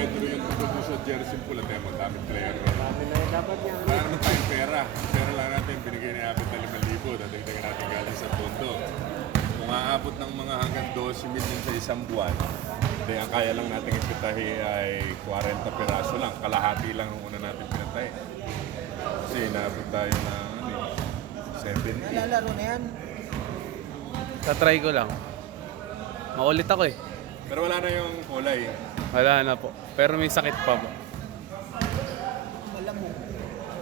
Pedro yung tungkol sa jersey pula, tayo magdamit player. Marami na rin dapat yan. Wala naman tayong pera. Pera lang natin, binigay ni Abit na 5,000. Dadagdagan natin galing sa tondo. Kung aabot ng mga hanggang 12 million sa isang buwan, hindi, ang kaya lang natin ipitahi ay 40 piraso lang. Kalahati lang ang una natin pinatay. Kasi inaabot tayo na 70. Lalaro na yan. Tatry ko lang. Makulit ako eh. Pero wala na yung kulay. Wala na po. Pero may sakit pa po. Malamog.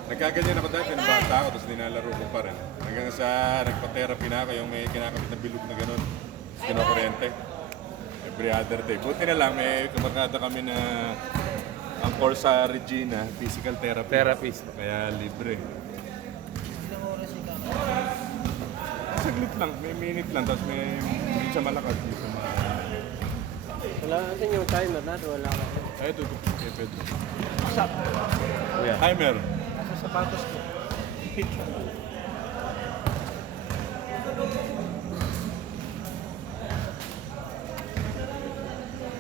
Nagkaganyan ako dati, nung bata ako, tapos nilalaro ko pa rin. Hanggang sa nagpa-therapy na ako, yung may kinakabit na bilog na gano'n. Tapos kinakuryente. Every other day. Buti na lang, may kabarkada kami na ang course sa Regina, physical therapy. Therapist. Kaya libre. Ilang oras yung kaka? Saglit lang, may minute lang, tapos may hindi siya malakad. Hindi siya Wala natin yung timer natin. Wala ka. Ay, ito, pwede. Usap. Kuya. Timer. Sa sapatos ko.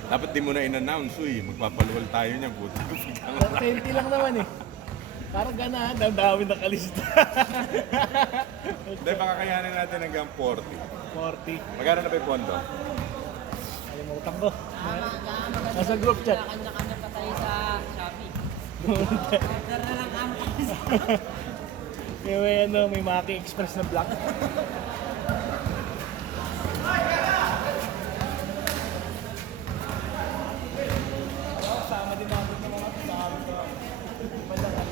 Dapat di mo na in-announce, uy. Magpapaluwal tayo niyan, puto. 20 lang naman eh. Parang gana, dami na kalista. Hindi, baka kayanin natin hanggang 40. 40. Magkano na ba yung pondo? Kalimutan ko. Nasa group chat. Kanya-kanya pa tayo sa Shopee. Order na lang kami. May ano, may Maki Express na black. Sama din natin ng mga kasama ko. Malaki.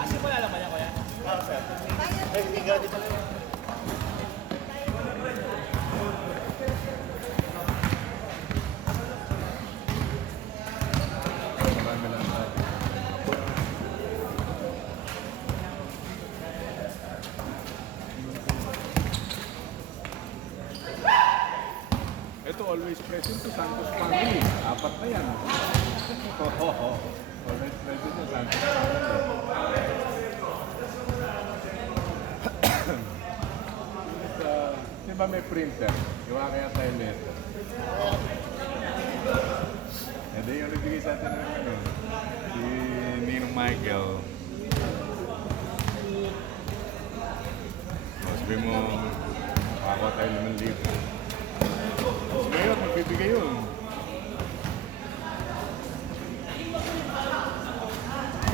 Kasi wala naman yan, kuya. Sir. Ay, hindi ganito lang yan. Marami lang tayo. Ito, always present to Santos family. Apat na yan. Always present to Santos family. Di ba may printer? Gawa kaya tayo letter. Eh, di yung nagbigay sa atin ng ano, si Ninong Michael. O, sabi mo, makakuha tayo 5,000. Tapos ngayon, magbibigay yun.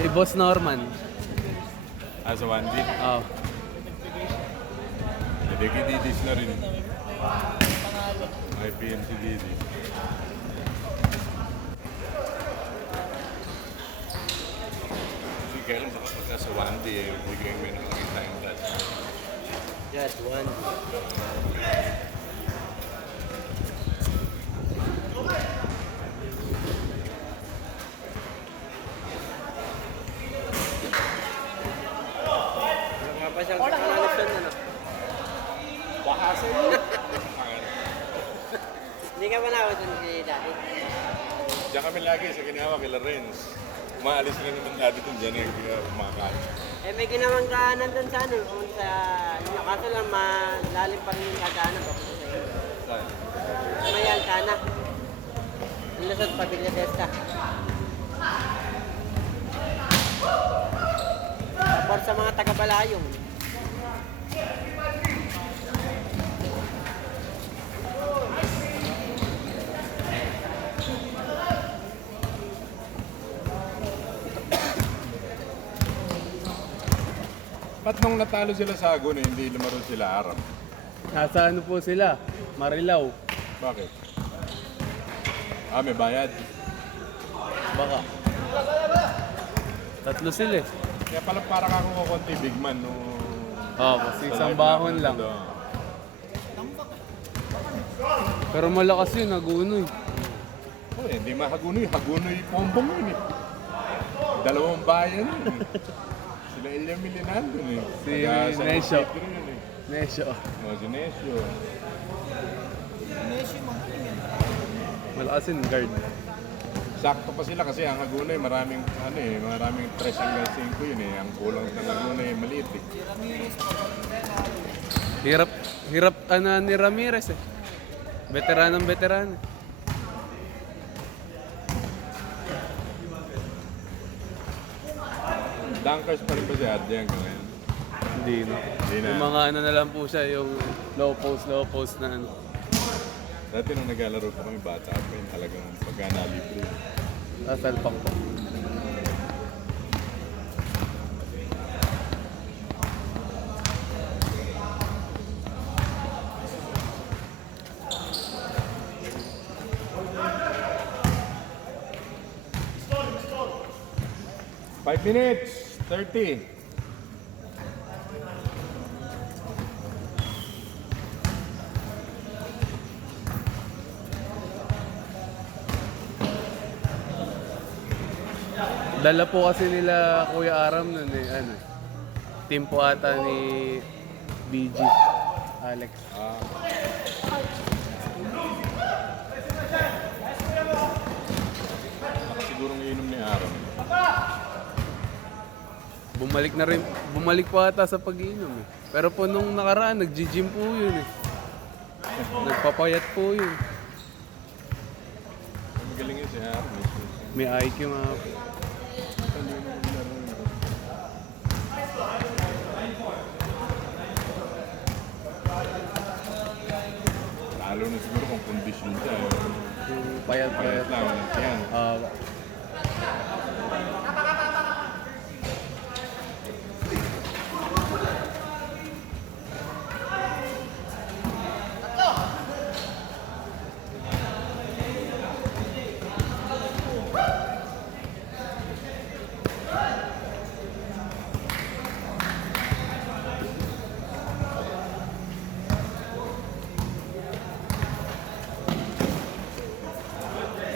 Si Boss Norman. Sa 1D. Oh. Hindi, kididis na rin. May PMC Didis. Hindi kaya lang baka pagka sa 1D eh, bigay may nakakita yung blood. That one. Wala nga pa siyang kakalipsan na. Baka sa iyo. Hindi ka pa nawasan si Daddy. Diyan kami lagi sa ginawa kila Renz. Umaalis na naman dati kung dyan eh, kumakain. Eh may ginawang daanan doon sa ano, kung sa inyo. Kaso lang malalim pa rin yung kadaanan pa sa iyo. Saan? Mayan sana. Yung lusot Pavilla Testa. Tapos sa mga taga-balayong. Ba't nung natalo sila sa Agon eh, hindi lumaro sila Arab? Nasa ano po sila? Marilao. Bakit? May bayad. Baka. Tatlo sila eh. Kaya pala parang ako konti big man no. Oh, kasi sa isang live bahon namin lang. doon. Pero malakas yun, nagunoy. Oh, hindi mahagunoy. Hagunoy pombong yun eh. Dalawang bayan yun eh. Sila Sila Elia Milinando eh. Si Sa Nesio. Pedro yun eh. Nesio. Si Nesio. Messi, magaling yan. Malakas yun, guard. Sakto pa sila kasi ang Laguna eh, maraming 3 hanggang 5 yun eh. Ang kulang ng Laguna eh, maliit eh. Si Ramirez, Hirap ni Ramirez eh. Veteran. Dunkers pa rin ba si Adja hanggang ngayon? Hindi na. Hindi na. Yung mga ano na lang po siya, yung low post na ano. Dati nung naglalaro pa kami bata pa yun talagang pagka libre. Asalpak po. Five minutes, 30. Dala po kasi nila Kuya Aram nun eh, ano. Team po ata ni BG, Alex. Siguro inom ni Aaron. Bumalik po ata sa pag-iinom eh. Pero po nung nakaraan, nag-gym po yun eh. Nagpapayat po yun. Magaling yun si Aaron. May IQ nga po. Lalo na siguro kung condition siya. Yung payat. Payat lang, yan.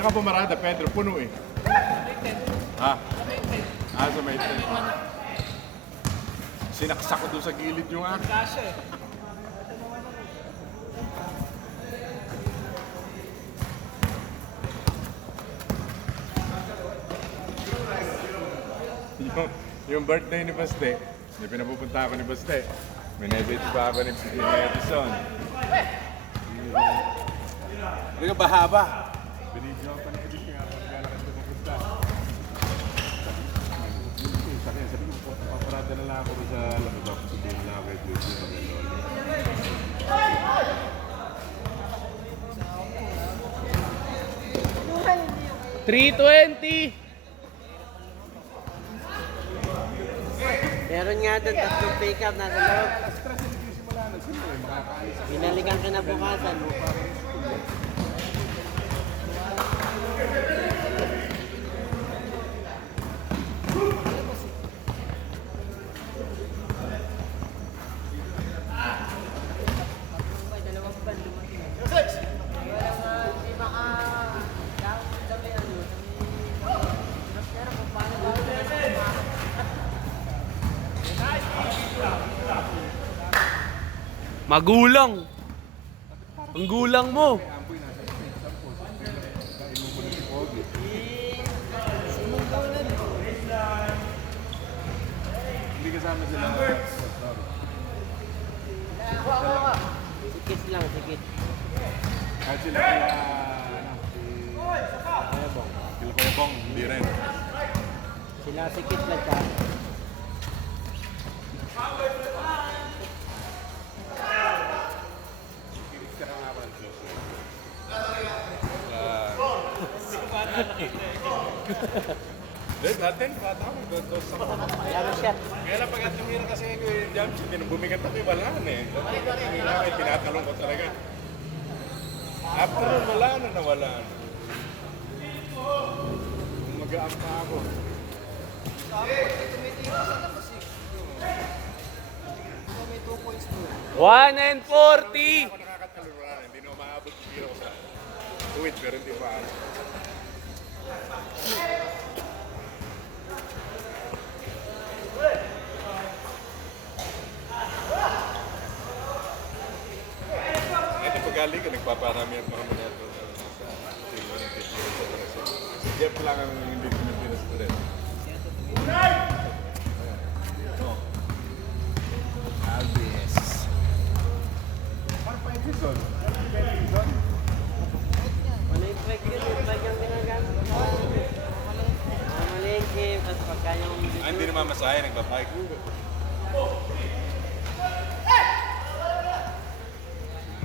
Saka pumarada, Pedro, puno eh. Ha? Sa may tent. Sinaksak ko doon sa gilid yung Kasha eh. yung birthday ni Baste, yung pinapupunta ako ni Baste, may message pa ako ni Edison. Hindi ka bahaba. Binigyan ko pa ni Edison nga ako naglalakad ko pupunta. Sabi ko, paparada na lang ako sa labas. Sabihin na ako kay Edison. 320! Meron nga doon, 3 pick-up nasa loob. Binalikan kinabukasan. Magulang! Ang gulang mo! Hindi kasama sila. Sikit lang, sikit. Kahit sila kaya, sila Kuya Bong, hindi rin. Sila sikit lang siya. Dati, bata ako, dos ako. Meron siya. Kaya lang pag tumira kasi yung jump shot, bumigat ako, wala na eh. Tinatalong ko talaga. After nun, wala na. Mag-aam pa ako. 1 and 40! Ako nakakatalura na, hindi na umaabot yung tira ko sa tuwid, pero hindi pa ano. pagkali ka, nagpaparamihan pa kami nato sa si Jeff lang ang hindi Pilipinas ko rin. Alves. Ano yung trike yun? Yung trike yung ginagamit. Malengke, tapos pagka yung... Hindi naman masaya, nagpapike.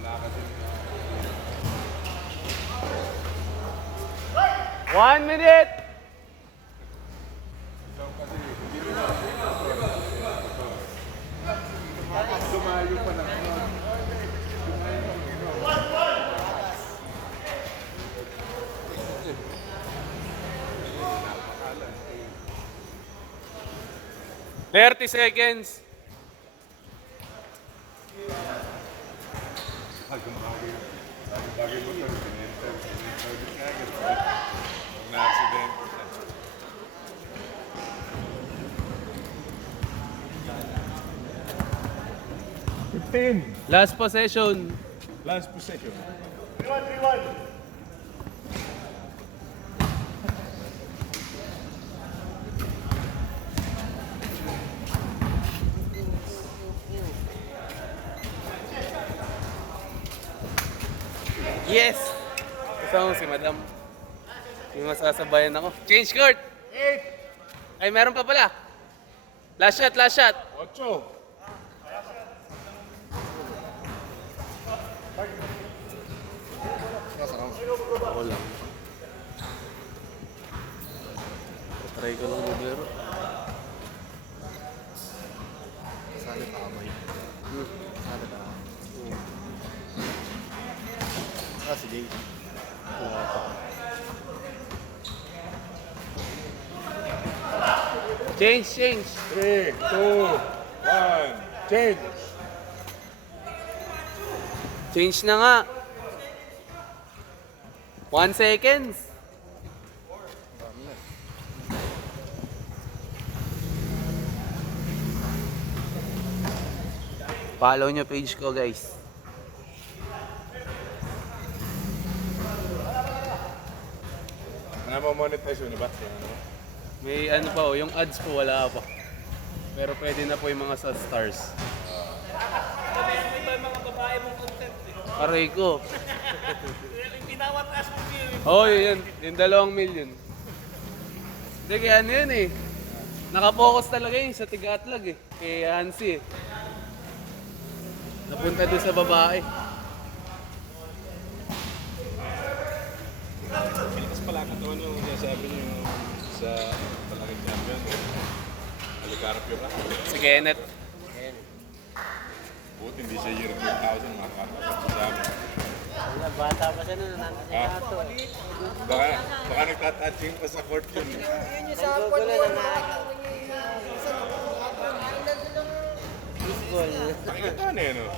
Wala ka din. 1 minute! Sumayo pa lang. Thirty seconds. Bagay mo ito, sinenter nga agad. Pag na-accident. Last possession. Last possession. Yes! Kasama mo si madam. May masasabayan ako. Change court! 8! Ay, meron pa pala. Last shot, last shot. 8. Ako lang. Try ko lang maglaro. Salit amay. Salit amay. Si Dave. Change, change. 3, 2, 1, change! Change na nga. 1 seconds. Follow nyo page ko, guys. Monetize yun, ba? May ano pa yung ads po wala pa. Pero pwede na po yung mga sa stars. Sabihan mo iba yung mga babae mong content eh. Aray ko. Yung pinawatras mo view. Oh, yun. Yung 2 million. Hindi, kaya ano yun eh. Nakapokus talaga yun sa Tigatlag eh. Kay Hansi eh. Napunta doon sa babae. Pilikas pala katawan yung sinasabi niyo sa talagang champion. Aligarap yun ka. Si Kenneth. Buti hindi siya year 2000 mga kasama. Wala, bata pa siya nun, nandun siya nato. Baka nagtatouching pa sa court yun. Naggugulo na nga. Baseball. Nakikita na yun, no?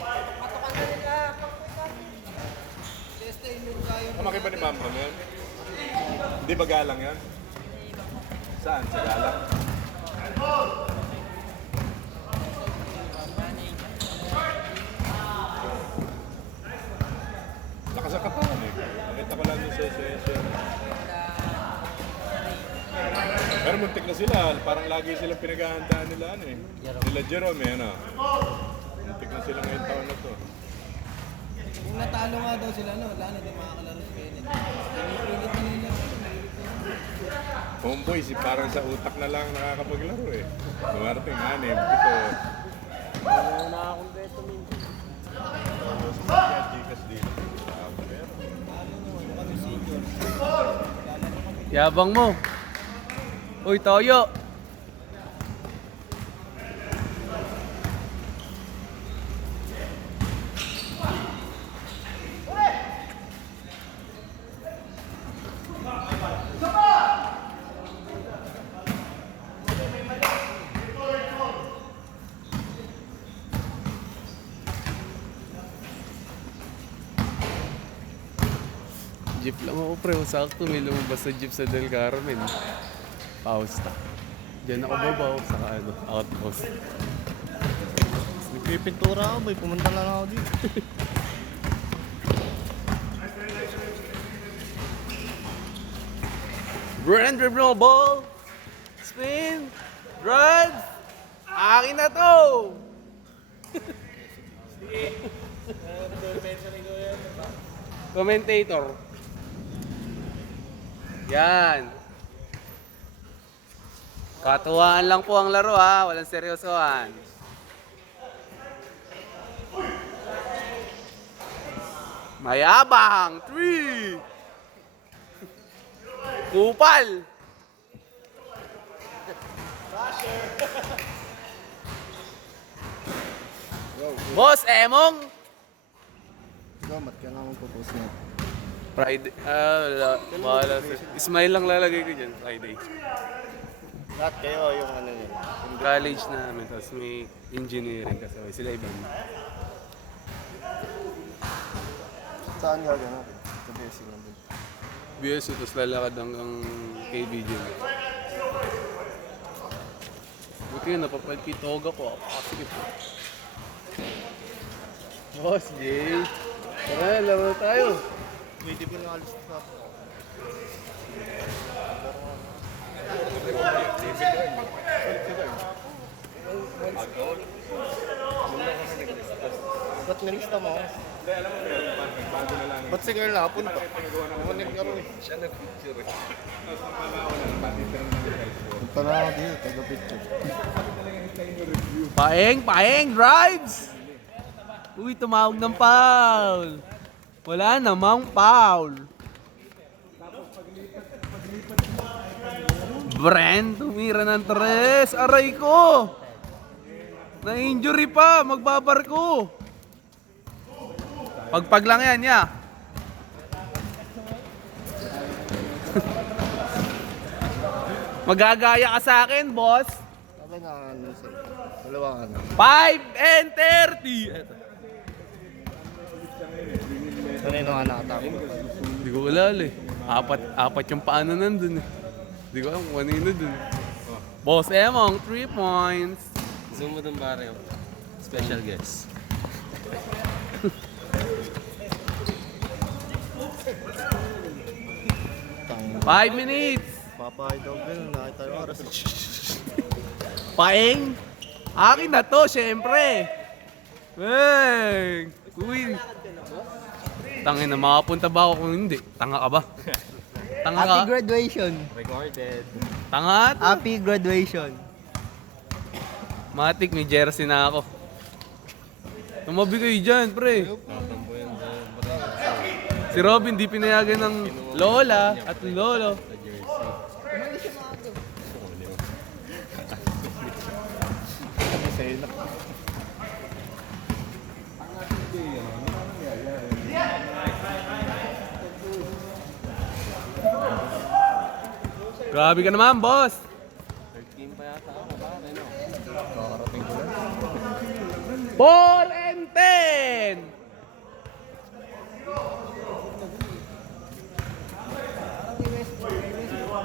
Kamaki ba ni Ma'am Ram yun? Hindi ba galang yan? Saan? Sa galang? Lakas ang katawan eh. Nakita ko lang yun sa pero muntik na sila. Parang lagi silang pinaghahandaan nila ano eh. Nila Jerome eh, ano? Muntik na sila ngayong taon na to. Kung natalo nga daw sila, no, wala na din makakalaro si Bennett. Pinipilit na nila. Homeboy, si parang sa utak na lang nakakapaglaro eh. Dumarating 6, 7. Wala na akong beto minsan. Kaya Gcash dito. Yabang mo. Uy, Toyo. Jeep lang ako pre, sakto may lumabas sa jeep sa Del Carmen. Pausta. Diyan ako babaw, saka ano, outpost. Nagpipintura ako, boy. Pumunta lang ako dito. Brand reveal ball. Spin. Drive. Akin na to. Commentator. Yan. Katuwaan lang po ang laro ha. Walang seryosohan. Mayabang. 3. Kupal. Boss Emong. Gamat ka nga magpo-post na. Friday. Bahala. Smile lang lalagay ko dyan. Friday. Lahat kayo yung ano yun. College namin. Tapos may engineering kasabay. Sila ibang. Saan nga gano'n? Sa BSC natin. BSU. Tapos lalakad hanggang KBJ. Buti yun. Napapagkitog ako. Sige po. Boss Jay. Tara, laro tayo. Pwede ba na alis na ako? Ba't nilista mo? Ba't si Carl napunta? Manig ka rin. Siya nag-picture eh. Punta na ako dito, taga-picture. Paeng drives! Uy, tumawag ng foul. Wala namang foul. Brand, tumira ng 3. Aray ko! Na-injury pa, magbabar ko. Pagpag lang yan, ya. Magagaya ka sa akin, boss. Sabi nga ano sa'yo. Dalawa ano. 5 and 30. Eto. Kanino nga nakatake? Hindi ko alala eh. Apat yung paano nandun eh. Hindi ko alam kung kanino dun. Boss Emong, 3 points. Zoom mo dun pare. Special guest. Tang. 5 minutes. Papay daw ganun. Nakita yung oras. Paeng. Akin na to, syempre. Hey! Uy. Tangin na, makapunta ba ako kung hindi? Tanga ka ba? Tanga ka? Happy graduation. Recorded. Tanga? Happy graduation. Matik, may jersey na ako. Tumabi kayo dyan, pre. Tatambo yan dyan pare. Si Robin, di pinayagan ng lola at lolo. Sa jersey. Sabi sa'yo na. Grabe ka naman, boss. 13 pa yata ako pare no. Kakarating ko lang. 4 and 10.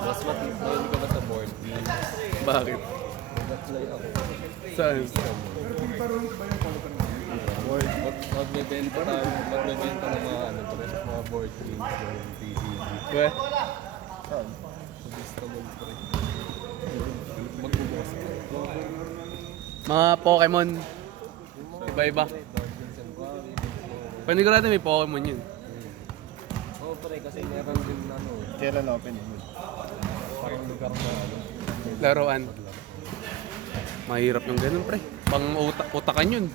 Mas matiployin ko ba sa board game? Bakit? Nag-apply ako. Saan? Magbebenta tayo. Magbebenta ng mga ano pare. Mga board games. Yung TCG. Kwe? Saan? Sa Istanbul pare. Magbubukas ako. Mga Pokemon. Iba-iba. Dungeons and Dragons. Panigurado may Pokemon yun. Oo pare kasi meron din ano. Kailan open? Parang lugar na ano. Laruan. Mahirap yung ganun, pre. Pang utakan yun.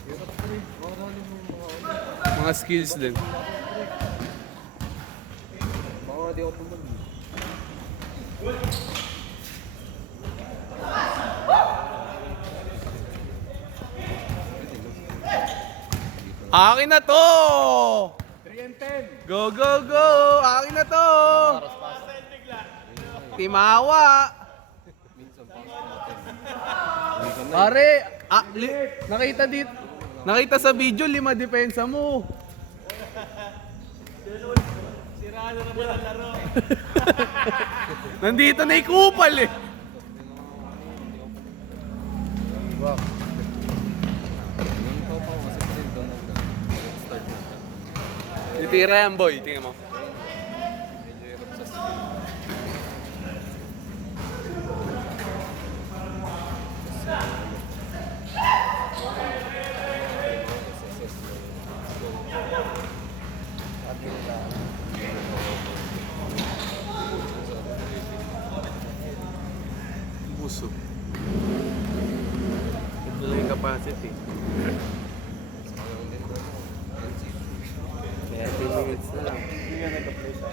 Mga skills din. Baka di ako tumag. Akin na to! 3 and 10. Go, go, go! Akin na to! Timawa! Pare, nakita dito. Nakita sa video, 5 depensa mo. Sirado na pala laro. Nandito na ikupal eh. Wow. Yung topa ko kasi din doon start na. Itira yan, boy. Tingnan mo. Medyo hirap sa skill. puso. Ito lang yung capacity. Kaya 10 minutes na lang. Hindi nga nag-apply sa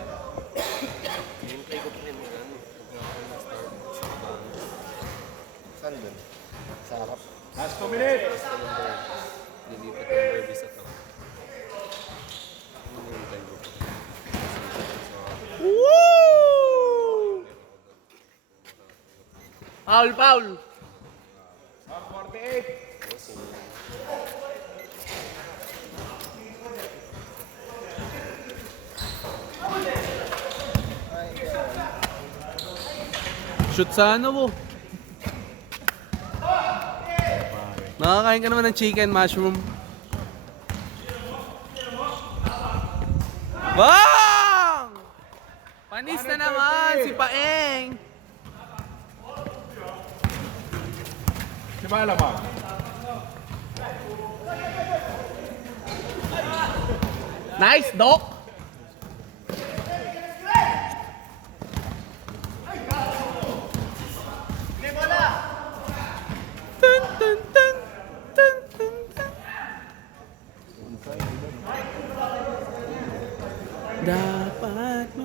Hintay ko pa rin mga ano. Saan doon? Sa harap. Last 2 minutes! Lilipat ng Burby sa tao. Ano yung time ko? Woo! Foul, foul! 48! Shoot sa ano mo? Nakakain ka naman ng chicken mushroom. Bang! Panis na naman si Paeng. Si Malamang. Nice, Doc! Dun, dun, dun, dun, dun, dun. Dapat mo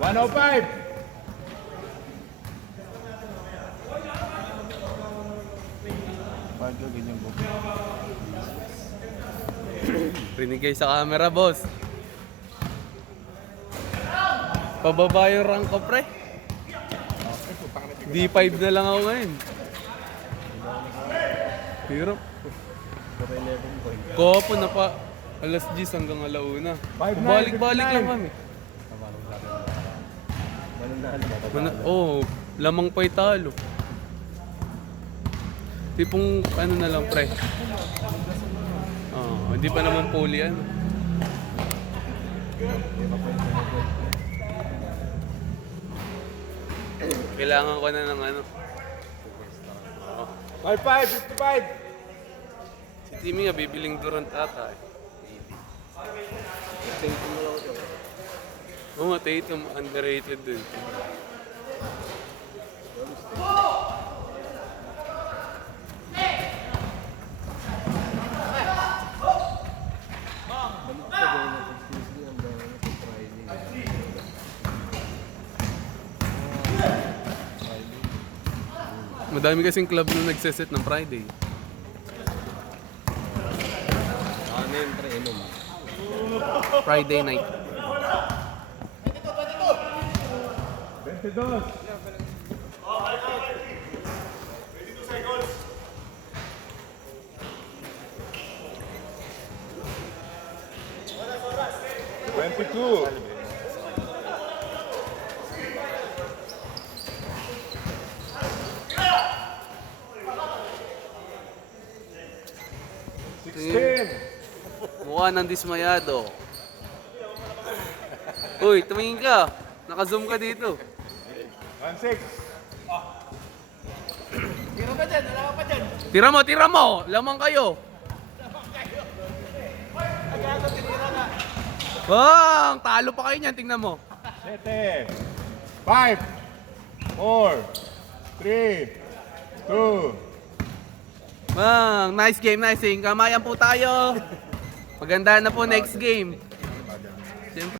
105! Paano ganyan mo? rinig kayo sa camera, boss. Pababa yung rank ko, pre. D5 na lang ako ngayon. Hirap. Para 11 point. Kopo na pa. Alas 10 hanggang alauna. Balik-balik lang kami. Lamang pa'y talo. Tipong ano na lang, pre. Hindi pa naman puli ano. Kailangan ko na ng ano. 55! 55! Si Timmy nga bibiling Durant ata eh. Tatum mo lang ito. Oo nga, Tatum underrated din. Balik ka gawin na pag Tuesday, ang dami na pag Friday. Madami kasing club na nagseset ng Friday. Ano yun, pre? Inom. Friday night. 22! Mukha ng dismayado. Uy, tumingin ka. Naka-zoom ka dito. 16! Tira mo! Lamang kayo! Bang! Talo pa kayo niyan, tingnan mo. 7, 5, 4, 3, 2, Bang! Nice game, nice game. Kamayan po tayo. Maganda na po next game. Siyempre.